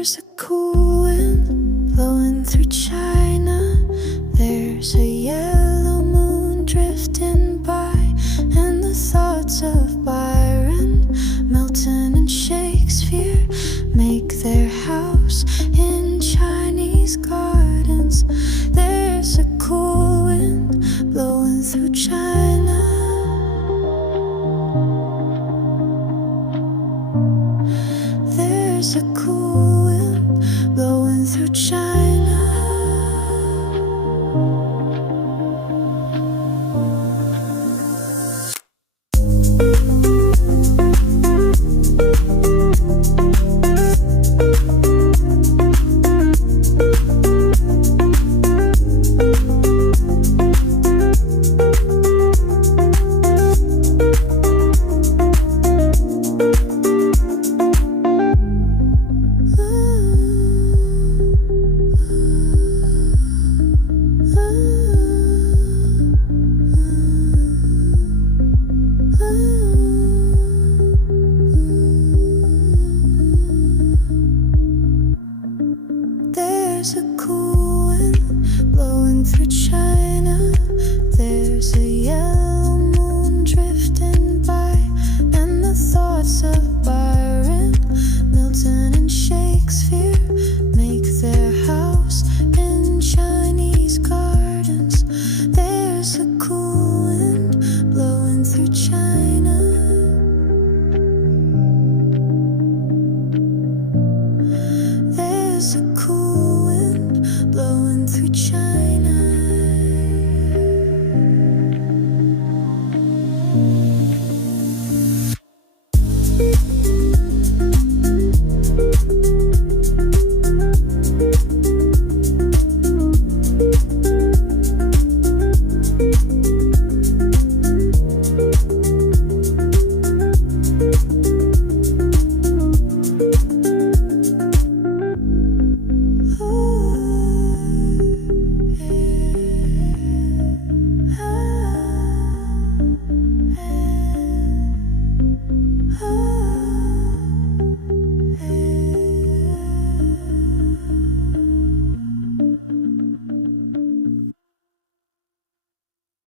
There's a cool wind blowing through China. There's a yellow moon drifting by, and the thoughts of Byron, Milton and Shakespeare make their house in Chinese gardens. There's a cool wind blowing through China.